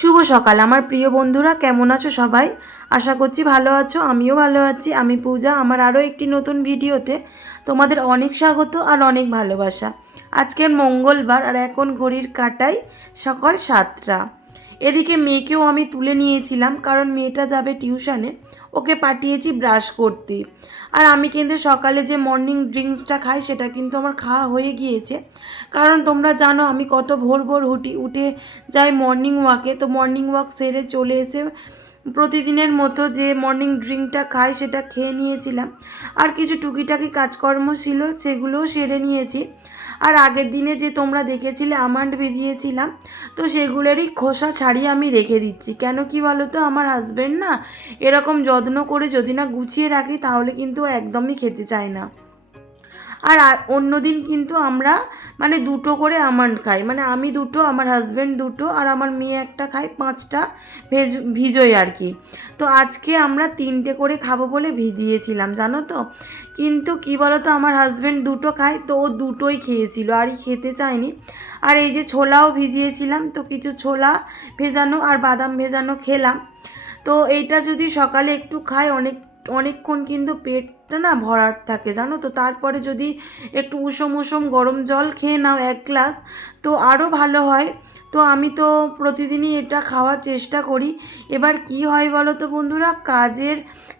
শুভ সকাল আমার প্রিয় বন্ধুরা, কেমন আছো সবাই? আশা করছি ভালো আছো। আমিও ভালো আছি। আমি পূজা। আমার আরও একটি নতুন ভিডিওতে তোমাদের অনেক স্বাগত আর অনেক ভালোবাসা। আজকের মঙ্গলবার আর এখন ঘড়ির কাঁটায় সকাল 7টা। এদিকে মেয়েকেও আমি তুলে নিয়েছিলাম, কারণ মেয়েটা যাবে টিউশনে। ওকে পাঠিয়েছি ব্রাশ করতে। আর আমি কিন্তু সকালে যে মর্নিং ড্রিঙ্কসটা খাই সেটা কিন্তু আমার খাওয়া হয়ে গিয়েছে, কারণ তোমরা জানো আমি কত ভোর ভোর উঠে যাই মর্নিং ওয়াকে। তো মর্নিং ওয়াক সেরে চলে এসে প্রতিদিনের মতো যে মর্নিং ড্রিঙ্কটা খাই সেটা খেয়ে নিয়েছিলাম। আর কিছু টুকিটাকি কাজকর্ম ছিল সেগুলোও সেরে নিয়েছি। আর আগের দিনে যে তোমরা দেখেছিলে আমন্ড ভিজিয়েছিলাম, তো সেগুলোরই খোসা ছাড়িয়ে আমি রেখে দিচ্ছি। কেন কি বলো তো, আমার হাজব্যান্ড না এরকম যত্ন করে যদি না গুছিয়ে রাখি তাহলে কিন্তু একদমই খেতে চায় না। আর অন্য দিন কিন্তু আমরা মানে দুটো করে আমন্ড খাই, মানে আমি দুটো, আমার হাজব্যান্ড দুটো, আর আমার মেয়ে একটা খাই, 5টা ভিজোই আর কি। তো আজকে আমরা 3টে করে খাবো বলে ভিজিয়েছিলাম, জানো তো। কিন্তু কি বলো তো, আমার হাজব্যান্ড দুটো খায়, তো ও দুটোই খেয়েছিল, আরই খেতে চায়নি। আর এই যে ছোলাও ভিজিয়েছিলাম, তো কিছু ছোলা ভেজানো আর বাদাম ভেজানো খেলাম। তো এইটা যদি সকালে একটু খাই অনেকক্ষণ কিন্তু পেটটা না ভরাট থাকে, জানো তো। তারপরে যদি একটু উষম উষম গরম জল খেয়ে নাও 1 গ্লাস, তো আরও ভালো হয়। তো আমি তো প্রতিদিনই এটা খাওয়ার চেষ্টা করি। এবার কি হয় বলো তো বন্ধুরা, কাজের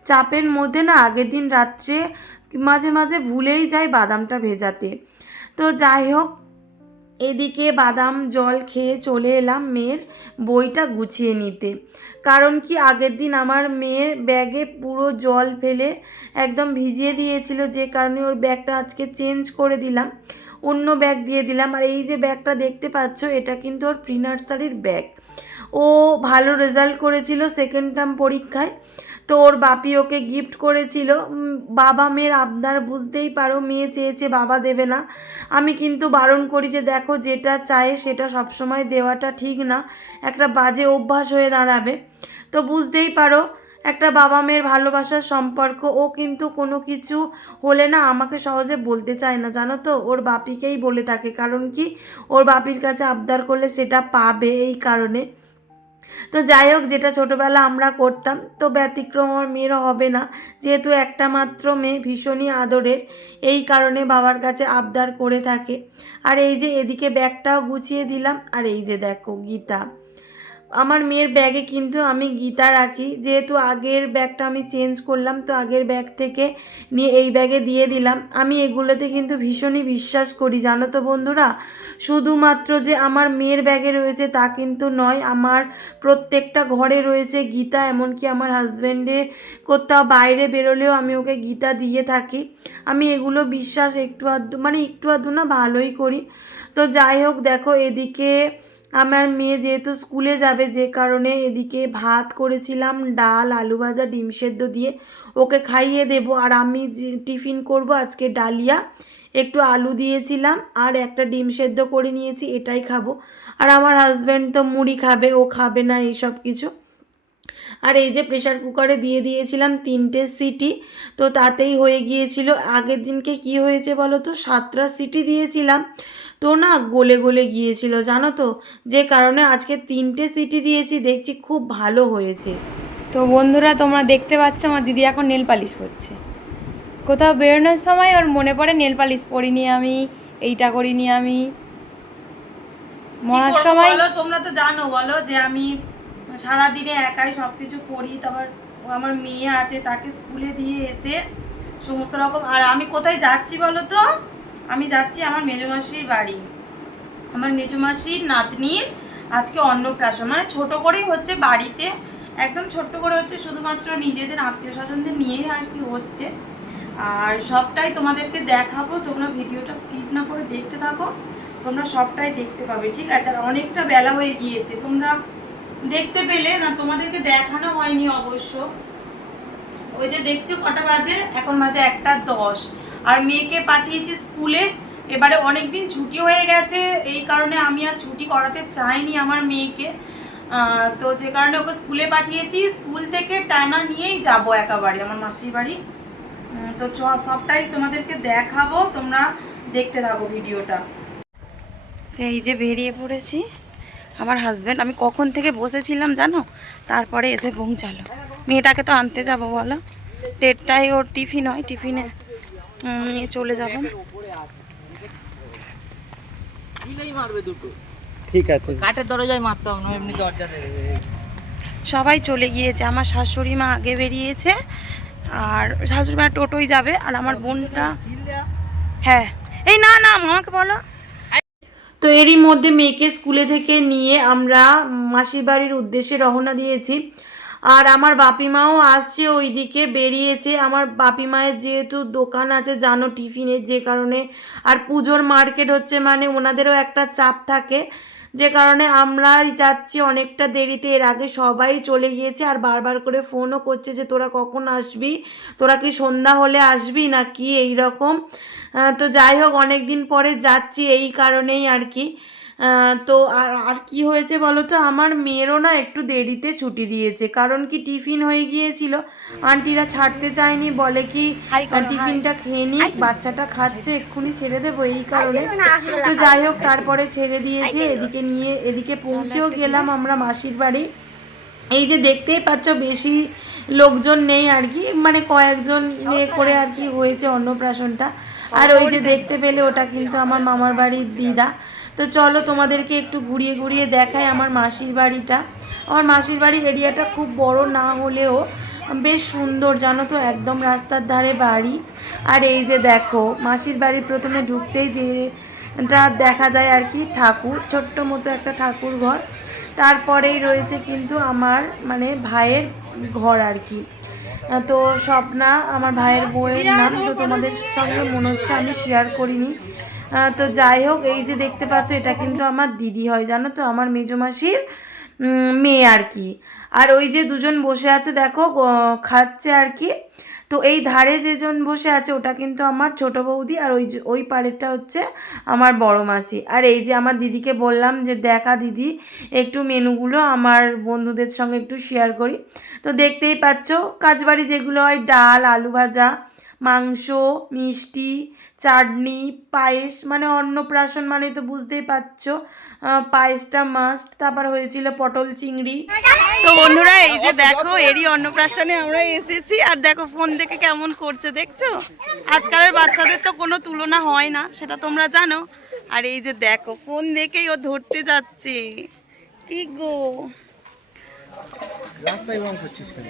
চাপের মধ্যে না আগের দিন রাত্রে মাঝে মাঝে ভুলেই যাই বাদামটা ভেজাতে। তো যাই হোক, এদিকে বাদাম জল খেয়ে চলে এলাম মেয়ের বইটা গুছিয়ে নিতে। কারণ কি, আগের দিন আমার মেয়ের ব্যাগে পুরো জল ফেলে একদম ভিজিয়ে দিয়েছিল, যে কারণে ওর ব্যাগটা আজকে চেঞ্জ করে দিলাম, অন্য ব্যাগ দিয়ে দিলাম। আর এই যে ব্যাগটা দেখতে পাচ্ছ, এটা কিন্তু ওর প্রি নার্সারির ব্যাগ। ও ভালো রেজাল্ট করেছিল সেকেন্ড টার্ম পরীক্ষায়, তো ওর বাপি ওকে গিফট করেছিল। বাবা মেয়ের আবদার বুঝতেই পারো, মেয়ে চেয়েছে বাবা দেবে না। আমি কিন্তু বারণ করি যে দেখো, যেটা চায় সেটা সবসময় দেওয়াটা ঠিক না, একটা বাজে অভ্যাস হয়ে দাঁড়াবে। তো বুঝতেই পারো একটা বাবা মেয়ের ভালোবাসার সম্পর্ক। ও কিন্তু কোনো কিছু হলে না আমাকে সহজে বলতে চায় না, জানো তো। ওর বাপিকেই বলে থাকে, কারণ কি, ওর বাপির কাছে আবদার করলে সেটা পাবে, এই কারণে। তো যাই হোক, যেটা ছোটোবেলা আমরা করতাম, তো ব্যতিক্রম আমার মেয়েরও হবে না, যেহেতু একটা মাত্র মেয়ে, ভীষণই আদরের, এই কারণে বাবার কাছে আবদার করে থাকে। আর এই যে এদিকে ব্যাগটাও গুছিয়ে দিলাম। আর এই যে দেখো গীতা, আমার মেয়ের ব্যাগে কিন্তু আমি গীতা রাখি, যেহেতু আগের ব্যাগটা আমি চেঞ্জ করলাম, তো আগের ব্যাগ থেকে নিয়ে এই ব্যাগে দিয়ে দিলাম। আমি এগুলোতে কিন্তু ভীষণই বিশ্বাস করি, জানো তো বন্ধুরা। শুধুমাত্র যে আমার মেয়ের ব্যাগে রয়েছে তা কিন্তু নয়, আমার প্রত্যেকটা ঘরে রয়েছে গীতা। এমনকি আমার হাজব্যান্ডের কোথাও বাইরে বেরোলেও আমি ওকে গীতা দিয়ে থাকি। আমি এগুলো বিশ্বাস একটু আধটু, মানে একটু আধটু না, ভালোই করি। তো যাই হোক, দেখো এদিকে আমার মেয়ে যেহেতু স্কুলে যাবে, যে কারণে এদিকে ভাত করেছিলাম, ডাল, আলু ভাজা, ডিম সেদ্ধ দিয়ে ওকে খাইয়ে দেব। আর আমি যে টিফিন করব আজকে ডালিয়া, একটু আলু দিয়েছিলাম আর একটা ডিম সেদ্ধ করে নিয়েছি, এটাই খাবো। আর আমার হাজব্যান্ড তো মুড়ি খাবে, ও খাবে না এইসব কিছু। আর এই যে প্রেশার কুকারে দিয়ে দিয়েছিলাম 3টে সিটি, তো তাতেই হয়ে গিয়েছিল। আগের দিনকে কি হয়েছে বলো তো, 7টা সিটি দিয়েছিলাম, তো না গলে গলে গিয়েছিল, জানো তো। যে কারণে আজকে 3টে সিটি দিয়েছি, দেখছি খুব ভালো হয়েছে। তো বন্ধুরা, তোমরা দেখতে পাচ্ছ আমার দিদি এখন নেল পালিশ পরছে। কোথাও বেরোনোর সময় ওর মনে পড়ে নেল পালিশ পরিনি আমি, এইটা করিনি আমি। কি মরার করবো সময় বলো, তোমরা তো জানো বলো যে আমি সারাদিনে একাই সব কিছু করি। তারপর আমার মেয়ে আছে, তাকে স্কুলে দিয়ে এসে সমস্ত রকম। আর আমি কোথায় যাচ্ছি বলো তো, আমি যাচ্ছি আমার মেজমাসির বাড়ি। আমার মেজমাসির নাতনির আজকে অন্নপ্রাশন, মানে ছোট করেই হচ্ছে বাড়িতে, একদম ছোট্ট করে হচ্ছে, শুধুমাত্র নিজেদের আত্মীয় স্বজনদের নিয়েই আর কি হচ্ছে। আর সবটাই তোমাদেরকে দেখাবো, তোমরা ভিডিওটা স্কিপ না করে দেখতে থাকো, তোমরা সবটাই দেখতে পাবে, ঠিক আছে। আর অনেকটা বেলা হয়ে গিয়েছে, তোমরা দেখতে পেলে না, তোমাদেরকে দেখানো হয়নি অবশ্য। ওই যে দেখছো কটা বাজে, এখন বাজে 1:10। আর মেয়েকে পাঠিয়েছি স্কুলে। এবারে অনেকদিন ছুটি হয়ে গেছে, এই কারণে আমি আর ছুটি করাতে চাইনি আমার মেয়েকে। তো যে কারণে ওকে স্কুলে পাঠিয়েছি, স্কুল থেকে টানা নিয়েই যাব একেবারে আমার মাসির বাড়ি। তো সবটাই তোমাদেরকে দেখাবো, তোমরা দেখতে থাকো ভিডিওটা। এই যে বেরিয়ে পড়েছি। আমার হাজব্যান্ড। আমি কখন থেকে বসেছিলাম জানো, তারপরে এসে পৌঁছালো। মেয়েটাকে তো আনতে যাব বলো, 1:30টায় ওর টিফিন হয়, টিফিনে নিয়ে চলে যাব। ঠিক আছে, কাঠের দরজায় মারতাম না, এমনি দরজা দেবে। সবাই চলে গিয়েছে, আমার শাশুড়ি মা আগে বেরিয়েছে, আর শাশুড়ি মা টোটোই যাবে, আর আমার বোনটা, হ্যাঁ এই না না মামাকে বলো। তো এরই মধ্যে মেয়েকে স্কুলে থেকে নিয়ে আমরা মাসির বাড়ির উদ্দেশ্যে রওনা দিয়েছি। আর আমার বাপি মাও আসছে, ওইদিকে বেরিয়েছে। আমার বাপি মায়ের যেহেতু দোকান আছে জানো টিফিনের, যে কারণে আর পুজোর মার্কেট হচ্ছে মানে ওনাদেরও একটা চাপ থাকে, যে কারণে আমরাই যাচ্ছি অনেকটা দেরিতে। এর আগে সবাই চলে গিয়েছে, আর বারবার করে ফোনও করছে যে তোরা কখন আসবি, তোরা কি সন্ধ্যা হলে আসবি না কি এই রকম। তো যাই হোক অনেক দিন পরে যাচ্ছি এই কারণেই আর কি। তো আর কি হয়েছে বলো তো, আমার মেয়েরও না একটু দেরিতে ছুটি দিয়েছে, কারণ কি টিফিন হয়ে গিয়েছিল, আন্টিরা ছাড়তে চায়নি, বলে কি টিফিনটা খেয়ে নিই, বাচ্চাটা খাচ্ছে এক্ষুনি ছেড়ে দেবো এই কারণে। তো যাই হোক তারপরে ছেড়ে দিয়েছে, এদিকে নিয়ে এদিকে পৌঁছেও গেলাম আমরা মাসির বাড়ি। এই যে দেখতেই পাচ্ছ বেশি লোকজন নেই আর কি, মানে কয়েকজন নিয়ে করে আর কি হয়েছে অন্নপ্রাশনটা। আর ওই যে দেখতে পেলে ওটা কিন্তু আমার মামার বাড়ির দিদা। তো চলো তোমাদেরকে একটু ঘুরিয়ে ঘুরিয়ে দেখাই আমার মাসির বাড়িটা। আমার মাসির বাড়ির এরিয়াটা খুব বড় না হলেও বেশ সুন্দর জানো তো, একদম রাস্তার ধারে বাড়ি। আর এই যে দেখো মাসির বাড়ির প্রথমে ঢুকতেই যেটা দেখা যায় আর কি ঠাকুর, ছোট্ট মতো একটা ঠাকুর ঘর। তারপরেই রয়েছে কিন্তু আমার মানে ভাইয়ের ঘর আর কি। তো স্বপ্না আমার ভাইয়ের বউয়ের নাম, তো তোমাদের সঙ্গে মনে হচ্ছে আমি শেয়ার করিনি। তো যাই হোক এই যে দেখতে পাচ্ছ এটা কিন্তু আমার দিদি হয় জানো তো, আমার মেজমাসির মেয়ে আর কি। আর ওই যে দুজন বসে আছে দেখো খাচ্ছে আর কি। তো এই ধারে যেজন বসে আছে ওটা কিন্তু আমার ছোট বৌদি, আর ওই পাড়েরটা হচ্ছে আমার বড় মাসি। আর এই যে আমার দিদিকে বললাম যে দেখা দিদি একটু মেনুগুলো আমার বন্ধুদের সঙ্গে একটু শেয়ার করি। তো দেখতেই পাচ্ছ কাজবাড়ি যেগুলো হয়, ডাল, আলু ভাজা, মাংস, মিষ্টি, চাটনি, পায়েস, মানে অন্নপ্রাশন মানে তো বুঝতেই পারছো পায়েসটা মাস্ট। তারপর হয়েছিল পটল চিংড়ি। তো বন্ধুরা এই যে দেখো এরই অন্নপ্রাশনে আমরা এসেছি, আর দেখো ফোন দেখে কেমন করছে দেখছো। আজকালের বাচ্চাদের তো কোনো তুলনা হয় না, সেটা তোমরা জানো। আর এই যে দেখো ফোন দেখেই ও ধরতে যাচ্ছে, ঠিক গো। রাস্তায় বম করছিস কেন?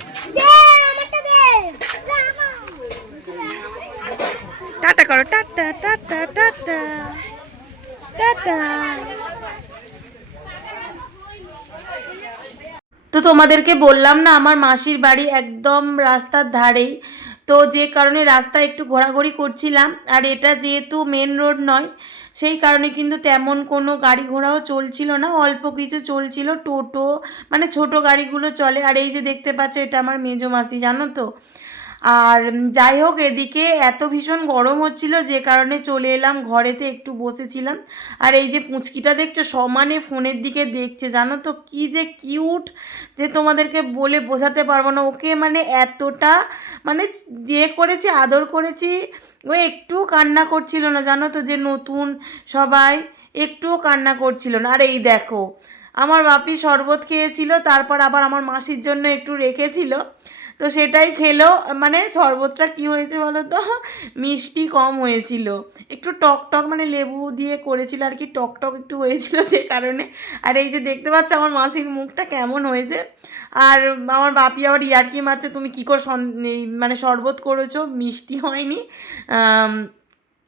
টাটা করো, টাটা টাটা টাটা টাটা। তো তোমাদেরকে বললাম না আমার মাসির বাড়ি একদম রাস্তার ধারেই, তো যে কারণে রাস্তায় একটু ঘোরাঘুরি করছিলাম। আর এটা যেহেতু মেন রোড নয় সেই কারণে কিন্তু তেমন কোনো গাড়ি ঘোড়াও চলছিল না, অল্প কিছু চলছিল, টোটো মানে ছোট গাড়িগুলো চলে। আর এই যে দেখতে পাচ্ছ এটা আমার মেজো মাসি জানো তো। আর যাই হোক এদিকে এত ভীষণ গরম হচ্ছিল যে কারণে চলে এলাম ঘরেতে, একটু বসেছিলাম। আর এই যে পুঁচকিটা দেখছো সমানে ফোনের দিকে দেখছে জানো তো, কি যে কিউট যে তোমাদেরকে বলে বোঝাতে পারবো না। ওকে মানে এতটা মানে যে করেছি আদর করেছি, ও একটুও কান্না করছিল না জানো তো, যে নতুন সবাই একটুও কান্না করছিল না। আর এই দেখো আমার বাপি শরবত খেয়েছিল, তারপর আবার আমার মাসির জন্য একটু রেখেছিল, তো সেটাই খেলো। মানে শরবতটা কি হয়েছে বলো তো, মিষ্টি কম হয়েছিল, একটু টক টক মানে লেবু দিয়ে করেছিল আর কি, টক টক একটু হয়েছিল যে কারণে। আর এই যে দেখতে পাচ্ছ আমার মাসির মুখটা কেমন হয়েছে। আর আমার বাপি আবার ইয়ার্কি মারছে তুমি কী করে মানে শরবত করেছো, মিষ্টি হয়নি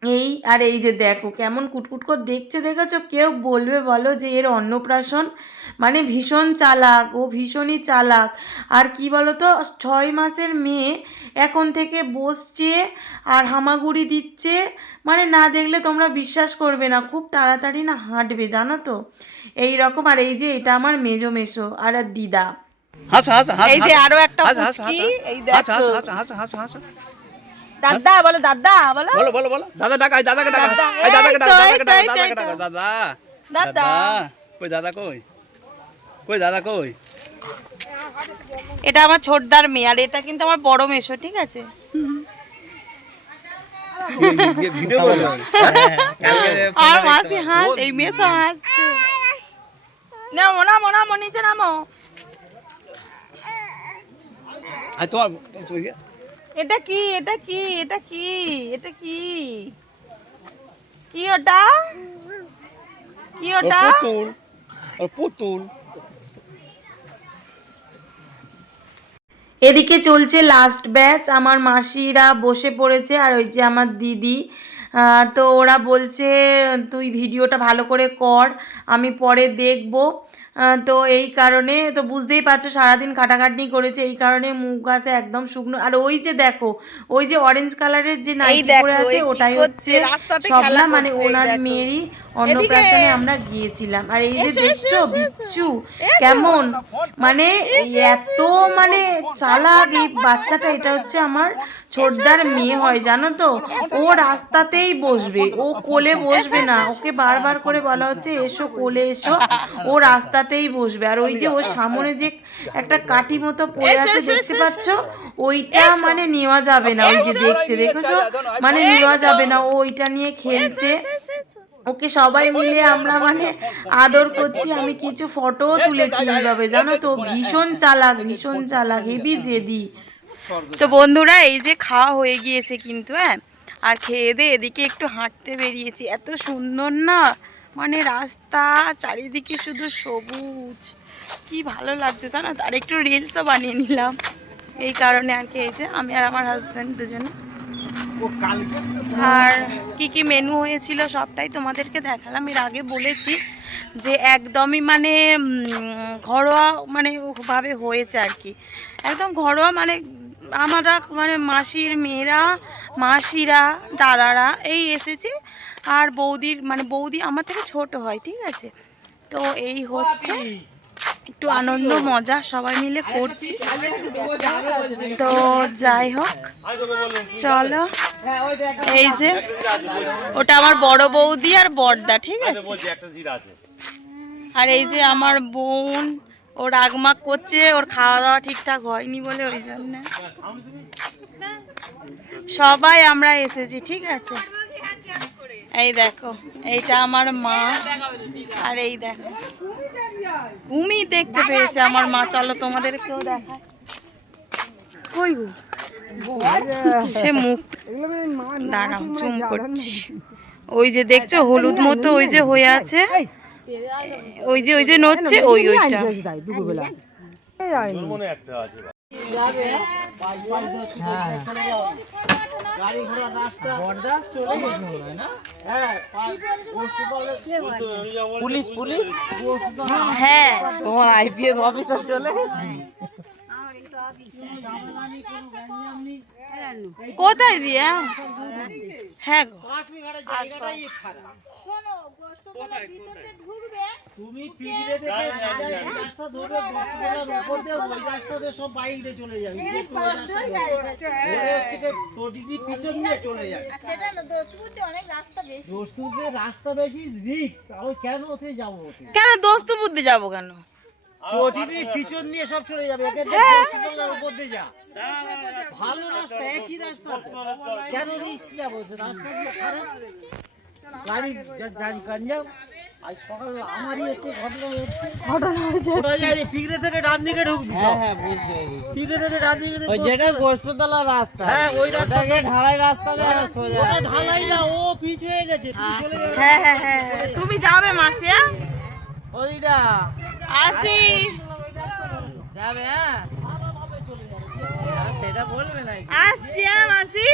এই। আর এই যে দেখো কেমন কুটকুট করে দেখছে, দেখেছো? কেউ বলবে বলো যে এর অন্নপ্রাশন? মানে ভীষণ চালাক, ও ভীষণই চালাক। আর কি বলো তো 6 মাসের মেয়ে এখন থেকে বসছে আর হামাগুড়ি দিচ্ছে, মানে না দেখলে তোমরা বিশ্বাস করবে না, খুব তাড়াতাড়ি না হাঁটবে জানো তো এই রকম। আর এই যে এটা আমার মেজো মেশো আর দিদা, এই যে আরো একটা পুচকি, এই দেখো দাদা বলো, দাদা বলো, বলো বলো বলো, দাদা ডাকা, দাদাকে ডাকা, এই দাদাকে ডাকা, দাদাকে ডাকা, দাদাকে ডাকা, দাদা দাদা কই, দাদা কই, কই দাদা কই? এটা আমার ছোটদার মেয়ে, আর এটা কিন্তু আমার বড় মেশো, ঠিক আছে? ভিডিও বলো। আর মাসি হাস, এই মেশো হাসছে। নামো নামো নামো নিচে নামো। আর তোমার এটা কি এটা কি এটা কি এটা কি কি ওটা কি ওটা? পুতুল, পুতুল। এদিকে চলছে লাস্ট ব্যাচ, আমার মাসিরা বসে পড়েছে আর ওই যে আমার দিদি। তো ওরা বলছে তুই ভিডিওটা ভালো করে কর, আমি পরে দেখব। তো এই কারণে তো বুঝতেই পারছো সারাদিন খাটাখাটনি করেছে, এই কারণে মুখ আছে একদম শুকনো। আর ওই যে দেখো, ওই যে অরেঞ্জ কালারের যে নাইটি পরে আছে ওটাই হচ্ছে শবনা, মানে ওনার মেয়েরই অন্নপ্রাশনে আমরা গিয়েছিলাম। আর এই যে দেখছো বিচ্ছু কেমন, মানে এত মানে চালাক এই বাচ্চাটা। এটা হচ্ছে আমার ছোটদার মেয়ে হয় জানো তো, ও রাস্তাতেই বসবে, ও কোলে বসবে না, ওকে বারবার করে বলা হচ্ছে এসো কোলে এসো, ও রাস্তাতেই বসবে। আর ওই যে ওর সামনে যে একটা কাঠি মতো পড়ে আছে দেখতে পাচ্ছ, ওইটা মানে নেওয়া যাবে না। ওই যে দেখছে দেখেছো, মানে নেওয়া যাবে না, ও ওইটা নিয়ে খেলছে। ওকে সবাই মিলে আমরা মানে আদর করছি, আমি কিছু ফটোও তুলেছি এইভাবে জানো তো। ভীষণ চালাক, ভীষণ চালাক, হেবি জেদি। তো বন্ধুরা এই যে খাওয়া হয়ে গিয়েছে কিন্তু, হ্যাঁ, আর খেয়ে দিয়ে এদিকে একটু হাঁটতে বেরিয়েছি। এত সুন্দর না, মানে রাস্তা চারিদিকে শুধু সবুজ, কি ভালো লাগছে জানো। আর একটু রিলসও বানিয়ে নিলাম এই কারণে আর কি। এই যে আমি আর আমার হাজব্যান্ড দুজনে। আর কি কি মেনু হয়েছিল সবটাই তোমাদেরকে দেখালাম। এর আগে বলেছি যে একদমই মানে ঘরোয়া মানে ভাবে হয়েছে আর কি, একদম ঘরোয়া। মানে আমরা মানে মাসির মেয়েরা, মাসিরা, দাদারা এই এসেছে। আর বৌদির মানে বৌদি আমার থেকে ছোট হয়, ঠিক আছে। তো এই হচ্ছে একটু আনন্দ মজা সবাই মিলে করছি। তো যাই হোক চলো, এই যে ওটা আমার বড় বৌদি আর বড়দা, ঠিক আছে। আর এই যে আমার বোন, ও রাগমাগ করছে, ওর খাওয়া দাওয়া ঠিকঠাক হয়নি বলে, ওই জন্য সবাই আমরা এসেছি, ঠিক আছে। এই দেখো এইটা আমার মা, আর এই দেখো ঘুমি দেখতে পেয়েছে আমার মা। চলো তোমাদেরকেও দেখায়। কই গো সে মুখ, দাঁড়াও জুম করছি। ওই যে দেখছো হলুদ মতো ওই যে হয়ে আছে, ওই যে নড়ছে, ওইটা। পুলিশ পুলিশ হ্যাঁ তোমার আইপিএস অফিসার চলে। কোথায় দিয়ে? হ্যাঁ গো তুমি পিগড়ে থেকে রাস্তা ধরে উপর দিয়ে ওই রাস্তা দিয়ে সব বাইক নিয়ে চলে যাবে। পিছন দিয়ে চলে যাবে। সেটা না, দোস্তপুরতে অনেক রাস্তা বেশি। দোস্তুদের রাস্তা বেশি, রিস্ক। আমি কেন ওতে যাবো? কেন দোস্ত বুদ্ধি যাবো কেন? ওটিভি পিছন দিয়ে সব চলে যাবে। একে উপর দিয়ে যা, ভালো রাস্তা, একই রাস্তা, কেন রিস্ক যাবো? রাস্তা খারাপ, গাড়ি গঞ্জাম। আজ সকালে আমারই হচ্ছে ঘটনা হচ্ছে পিগড়ে থেকে ডান দিকে ঢুকবি। হ্যাঁ বুঝতে পিগড়ে থেকে ডান দিকে যেটা গোষ্ঠতলা রাস্তা, হ্যাঁ ওই রাস্তাকে ঢালাই রাস্তা দেয় সোজা। ওটা ঢালাই না, ও পিচ হয়ে গেছে, তুই চলে যাবে। হ্যাঁ হ্যাঁ হ্যাঁ তুমি যাবে মাসিয়া? ওইটা আসি যাবে। হ্যাঁ সেটা বলবে না, আসছি মাসি।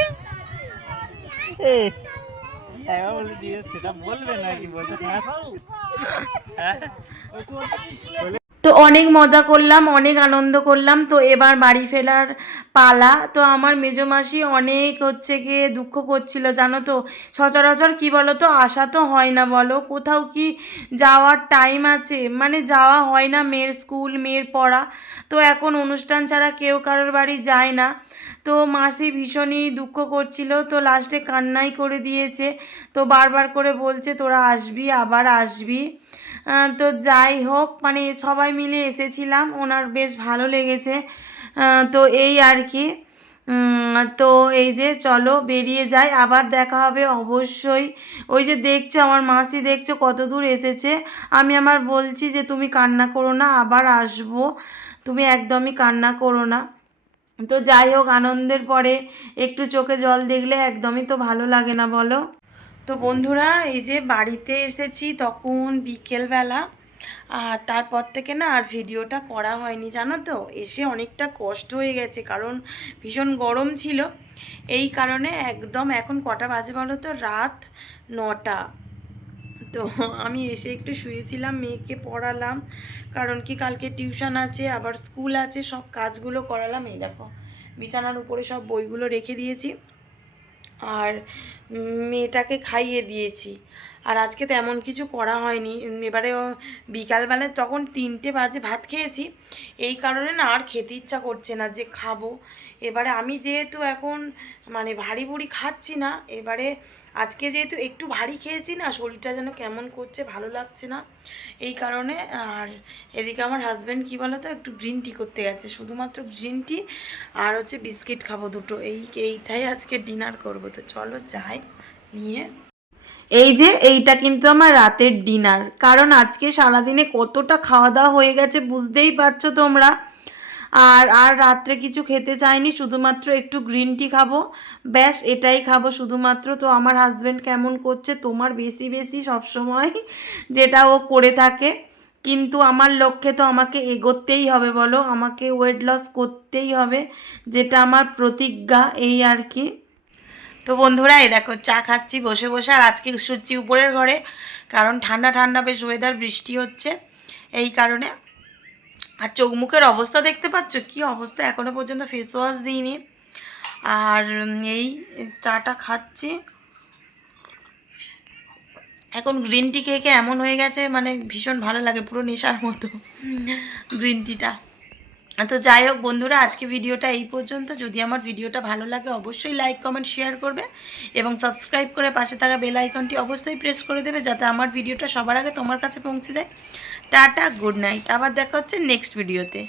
বলে দিয়ে সেটা বলবে না কি বলতে। তো অনেক মজা করলাম, অনেক আনন্দ করলাম। তো এবার বাড়ি ফেরার পালা। তো আমার মেজো মাসি অনেক হচ্ছে গিয়ে দুঃখ করছিল জানো তো। সচরাচর কি বলো তো, আসা তো হয় না বলো, কোথাও কি যাওয়ার টাইম আছে, মানে যাওয়া হয় না, মেয়ের স্কুল, মেয়ের পড়া। তো এখন অনুষ্ঠান ছাড়া কেউ কারোর বাড়ি যায় না। তো মাসি ভীষণই দুঃখ করছিল, তো লাস্টে কান্নাই করে দিয়েছে। তো বারবার করে বলছে তোরা আসবি, আবার আসবি। তো যাই হোক, মানে সবাই মিলে এসেছিলাম, ওনার বেশ ভালো লেগেছে। তো এই আর কি। তো এই যে চলো বেরিয়ে যাই, আবার দেখা হবে অবশ্যই। ওই যে দেখছো আমার মাসি, দেখছো কত দূর এসেছে। আমি আমার বলছি যে তুমি কান্না করো না, আবার আসবো, তুমি একদমই কান্না করো না। তো যাই হোক, আনন্দের পরে একটু চোখে জল দেখলে একদমই তো ভালো লাগে না বলো। তো বন্ধুরা এই যে বাড়িতে এসেছি তখন বিকেলবেলা, আর তারপর থেকে না আর ভিডিওটা করা হয়নি জানো তো। এসে অনেকটা কষ্ট হয়ে গেছে, কারণ ভীষণ গরম ছিল। এই কারণে একদম এখন কটা বাজে বলো তো, রাত 9টা। তো আমি এসে একটু শুয়েছিলাম, মেয়েকে পড়ালাম, কারণ কি কালকে টিউশন আছে, আবার স্কুল আছে, সব কাজগুলো করালাম। এই দেখো বিছানার উপরে সব বইগুলো রেখে দিয়েছি, আর মেয়েটাকে খাইয়ে দিয়েছি। আর আজকে তেমন কিছু করা হয়নি। এবারে বিকালবেলায় তখন 3টে বাজে ভাত খেয়েছি, এই কারণে না আর খেতে ইচ্ছা করছে না যে খাবো। এবারে আমি যেহেতু এখন মানে ভারী ভুড়ি খাচ্ছি না, এবারে আজকে যেহেতু একটু ভারী খেয়েছি না, শরীরটা যেন কেমন করছে, ভালো লাগছে না, এই কারণে। আর এদিকে আমার হাজব্যান্ড কী বলো তো, একটু গ্রিন টি করতে গেছে, শুধুমাত্র গ্রিন টি আর হচ্ছে বিস্কিট খাবো দুটো, এইটাই আজকে ডিনার করব। তো চলো যাই নিয়ে। এই যে এইটা কিন্তু আমার রাতের ডিনার, কারণ আজকে সারাদিনে কতটা খাওয়া দাওয়া হয়ে গেছে বুঝতেই পারছো তোমরা। আর রাত্রে কিছু খেতে চাইনি, শুধুমাত্র একটু গ্রিন টি খাবো, ব্যাস এটাই খাবো শুধুমাত্র। তো আমার হাজব্যান্ড কেমন করছে, তোমার বেশি বেশি সবসময় যেটা ও করে থাকে, কিন্তু আমার লক্ষ্যে তো আমাকে এগোতেই হবে বলো, আমাকে ওয়েট লস করতেই হবে, যেটা আমার প্রতিজ্ঞা, এই আর কি। তো বন্ধুরা এই দেখো চা খাচ্ছি বসে বসে, আর আজকে শুচ্ছি উপরের ঘরে, কারণ ঠান্ডা ঠান্ডা বেশ ওয়েদার, বৃষ্টি হচ্ছে এই কারণে। আর চোখ মুখের অবস্থা দেখতে পাচ্ছ কি অবস্থা, এখনো পর্যন্ত ফেস ওয়াশ দিইনি। আর এই চাটা খাচ্ছি, এখন গ্রিন টি খেয়ে এমন হয়ে গেছে, মানে ভীষণ ভালো লাগে, পুরো নেশার মতো গ্রিন টিটা। তো যাই হোক বন্ধুরা, আজকে ভিডিওটা এই পর্যন্ত। যদি আমার ভিডিওটা ভালো লাগে অবশ্যই লাইক কমেন্ট শেয়ার করবে, এবং সাবস্ক্রাইব করে পাশে থাকা বেল আইকনটি অবশ্যই প্রেস করে দেবে, যাতে আমার ভিডিওটা সবার আগে তোমার কাছে পৌঁছে যায়। টাটা, গুড নাইট, আবার দেখা হচ্ছে নেক্সট ভিডিওতে।